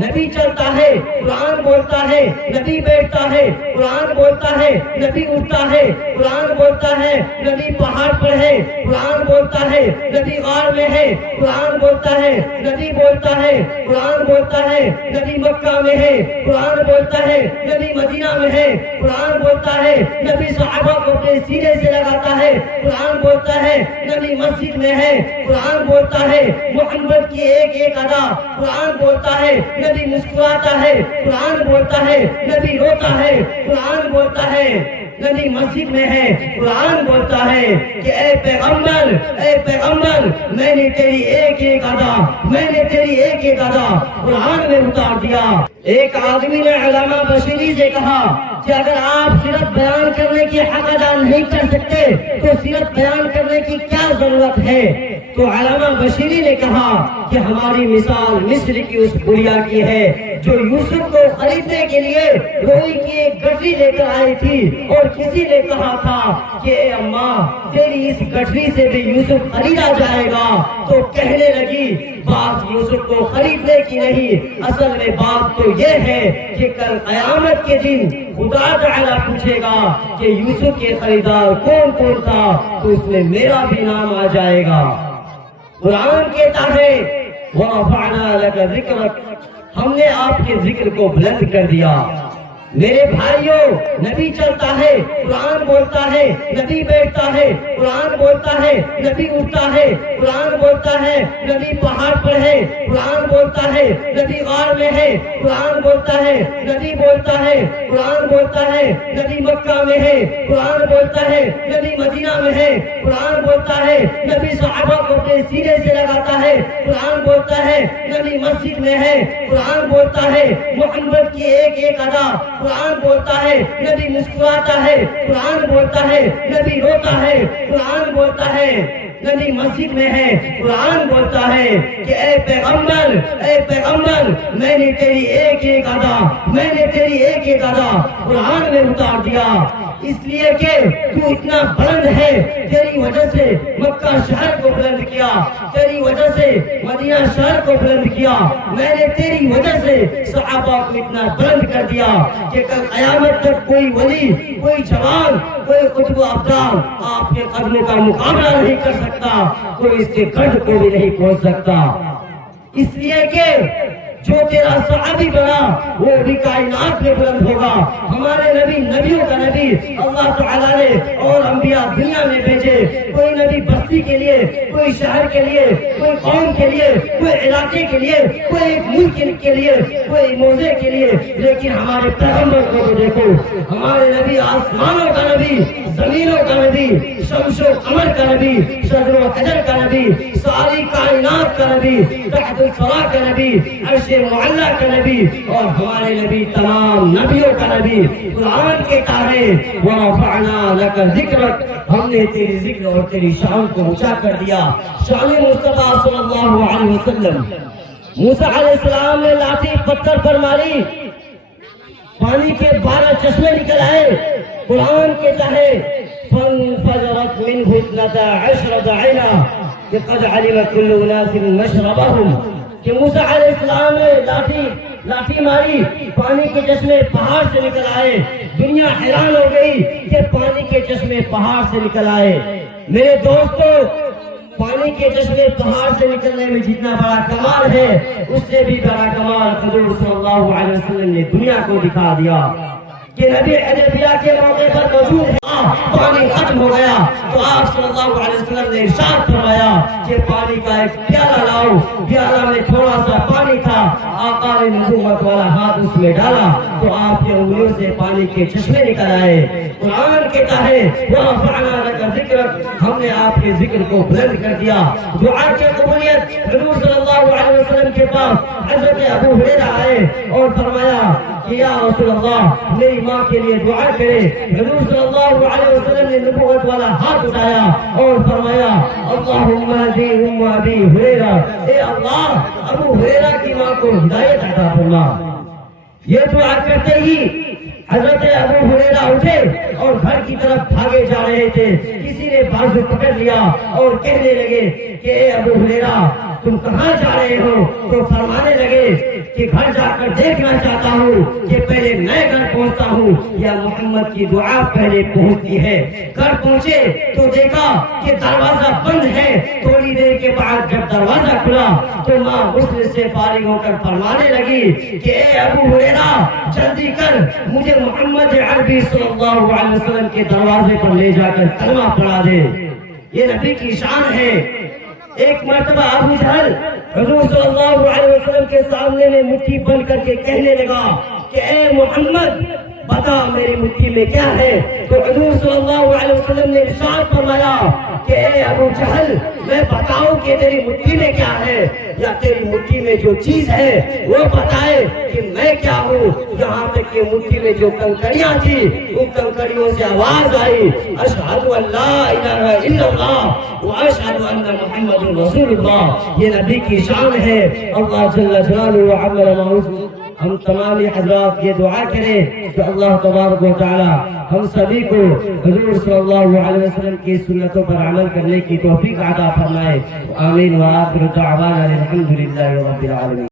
نبی چلتا ہے قرآن بولتا ہے، نبی بیٹھتا ہے قرآن بولتا ہے، نبی اٹھتا ہے قرآن بولتا ہے، نبی پہاڑ پر ہے قرآن بولتا ہے، نبی غار میں ہے قرآن بولتا ہے، نبی بولتا ہے قرآن بولتا ہے، نبی مکہ میں ہے قرآن بولتا ہے، نبی مدینہ میں ہے قرآن بولتا ہے، نبی صحابہ کو اپنے سینے سے لگاتا ہے قرآن بولتا ہے، نبی مسجد میں ہے قرآن بولتا ہے، محمد کی ایک ایک ادا قرآن بولتا ہے، نبی مسکراتا ہے قرآن بولتا ہے، نبی روتا ہے قرآن بولتا ہے، نبی مسجد میں ہے قرآن بولتا ہے کہ اے پیغمبر میں نے تیری ایک ایک ادا قرآن میں اتار دیا۔ ایک آدمی نے علامہ بشیری سے کہا کہ اگر آپ سیرت بیان کرنے کی حق ادا نہیں کر سکتے تو سیرت بیان کرنے کی کیا ضرورت ہے؟ تو علامہ بشیری نے کہا کہ ہماری مثال مصر کی اس بڑھیا کی ہے جو یوسف کو خریدنے کے لیے روئی کی ایک گٹھری لے کر آئی تھی، اور کسی نے کہا تھا کہ اے اماں تیری اس گٹھری سے بھی یوسف خریدا جائے گا، تو کہنے لگی بات یوسف کو خریدنے کی نہیں، اصل میں بات تو یہ ہے کہ کل قیامت کے دن خدا تعالیٰ پوچھے گا کہ یوسف کے خریدار کون کون تھا، تو اس میں میرا بھی نام آ جائے گا۔ قرآن کہتا ہے وَرَفَعْنَا لَكَ ذِكْرَكَ، ہم نے آپ کے ذکر کو بلند کر دیا۔ میرے بھائیوں، نبی چلتا ہے قرآن بولتا ہے، نبی بیٹھتا ہے قرآن بولتا ہے، نبی اٹھتا ہے قرآن بولتا ہے، نبی پہاڑ پر ہے قرآن بولتا ہے، نبی غار میں ہے قرآن بولتا ہے، نبی بولتا ہے قرآن بولتا ہے، نبی مکہ میں ہے قرآن بولتا ہے، نبی مدینہ میں ہے قرآن بولتا ہے، نبی صحابہ کو اپنے سینے سے لگاتا ہے قرآن بولتا ہے، نبی مسجد میں ہے قرآن بولتا ہے، محمد کی ایک ایک ادا قرآن بولتا ہے، نبی مسکراتا ہے قرآن بولتا ہے، نبی روتا ہے قرآن بولتا ہے، نبی مسجد میں ہے قرآن بولتا ہے کہ اے پیغمبر میں نے تیری ایک ایک ادا قرآن میں اتار دیا، اس لیے کہ تو اتنا بلند ہے، تیری وجہ سے مکہ شہر کو بلند کیا، تیری وجہ سے مدینہ شہر کو بلند کیا، میں نے تیری وجہ سے صحابہ کو اتنا بلند کر دیا کہ کل قیامت تک کوئی ولی، کوئی جوان، کوئی قطب افضل آپ کے قدموں کا مقابلہ نہیں کر سکتا، کوئی اس کے گڑھ کو بھی نہیں پہنچ سکتا، اس لیے کہ جو تیرا صحابی بنا وہ بھی کائنات میں بلند ہوگا۔ ہمارے نبی نبیوں کا نبی اللہ تعالیٰ نے اور انبیاء دنیا میں بھیجے، کوئی نبی بستی کے لیے، کوئی شہر کے لیے، کوئی قوم کے لیے، کوئی علاقے کے لیے، کوئی ایک ملک کے لیے، کوئی موضع کے لیے، لیکن ہمارے پیغمبر کو تو دیکھو، ہمارے نبی آسمانوں کا نبی، زمینوں کا نبی، شمس و قمر کا نبی، شجر و حجر کا نبی، ساری کائنات کا نبی، تحت الثرى کا نبی، عرش معلیٰ کا نبی، اور ہمارے نبی تمام نبیوں کا نبی۔ قرآن کہتا ہے وَرَفَعْنَا لَكَ ذِكْرَكَ، ہم نے تیری ذکر اور تیری شان کو اونچا کر دیا۔ شان مصطفیٰ صلی اللہ علیہ وسلم، موسیٰ علیہ السلام نے لاٹھی پتھر پر ماری، پانی کے 12 چشمے نکل آئے۔ قرآن کہتا ہے فَانْفَجَرَتْ مِنْهُ 12 عَيْنًا قَدْ عَلِمَ كُلُّ أُنَاسٍ مَشْرَبَهُمْ، کہ موسیٰ علیہ السلام نے لاٹھی ماری، پانی کے چشمے پہاڑ سے نکل آئے۔ دنیا حیران ہو گئی کہ پانی کے چشمے پہاڑ سے نکل آئے۔ میرے دوستو، پانی کے چشمے پہاڑ سے نکلنے میں جتنا بڑا کمال ہے، اس سے بھی بڑا کمال حضور صلی اللہ علیہ وسلم نے دنیا کو دکھا دیا کہ نبی حدیبیہ کے موقع پر موجود ہے، پانی ختم ہو گیا تو آپ صلی اللہ علیہ وسلم نے ارشاد فرمایا کہ پانی کا ایک پیالہ لاؤ۔ پیالہ میں تھوڑا سا پانی تھا، آقا نے نبوت والا ہاتھ اس میں ڈالا تو آپ کے انگلیوں سے پانی کے چشمے نکل آئے۔ قرآن کہتا ہے وَرَفَعْنَا لَكَ ذِكْرَكَ، ہم نے آپ کے ذکر کو بلند کر دیا۔ دعا کی قبولیت، حضور صلی اللہ علیہ وسلم کے پاس حضرت ابو ہریرہ آئے اور فرمایا کہ یا رسول اللہ میری ماں کے لیے دعا کرے۔ حضور صلی اللہ علیہ وسلم نے نبوت والا ہاتھ اٹھایا اور فرمایا اللہم اہدی ام ابی ہریرہ، اے اللہ ابو ہریرہ کی ماں کو ہدایت عطا فرما۔ یہ دعا کرتے ہی حضرت ابو ہریرہ اٹھے اور گھر کی طرف بھاگے جا رہے تھے، کسی نے بازو پکڑ لیا اور کہنے لگے کہ اے ابو ہریرہ تم کہاں جا رہے ہو؟ تو فرمانے لگے کہ گھر جا کر دیکھنا چاہتا ہوں کہ پہلے میں گھر پہنچتا ہوں یا محمد کی دعا پہلے پہنچتی ہے۔ گھر پہنچے تو دیکھا کہ دروازہ بند ہے۔ تھوڑی دیر کے بعد جب دروازہ کھلا تو ماں غسل سے فارغ ہو کر فرمانے لگی کہ اے ابو ہریرہ جلدی کر، مجھے محمد عربی صلی اللہ علیہ وسلم کے دروازے پر لے جا کر کلمہ پڑھا دے۔ یہ نبی کی شان ہے۔ ایک مرتبہ ابو جہل حضور صلی اللہ علیہ وسلم کے سامنے میں مٹھی بند کر کے کہنے لگا کہ اے محمد بتا میری مٹھی میں کیا ہے؟ تو حضور صلی اللہ علیہ وسلم نے ارشاد فرمایا کہ اے ابو جہل میں بتاؤں کہ تیری مٹھی میں کیا ہے، یا تیری مٹھی میں جو چیز ہے وہ بتائے کہ میں کیا ہوں۔ یہاں تک کہ مٹھی میں جو کنکریاں تھی ان کنکریوں سے آواز آئی اشہد ان لا الہ الا اللہ واشہد ان محمد رسول اللہ۔ یہ نبی کی شان ہے۔ اللہ جل جلالہ وعلا معوذ ہم تمام حضرات یہ دعا کریں کہ اللہ تبارک و تعالی ہم سبھی کو حضور صلی اللہ علیہ وسلم کی سنتوں پر عمل کرنے کی توفیق عطا فرمائے۔ آمین وآخر دعوانا الحمدللہ رب العالمین۔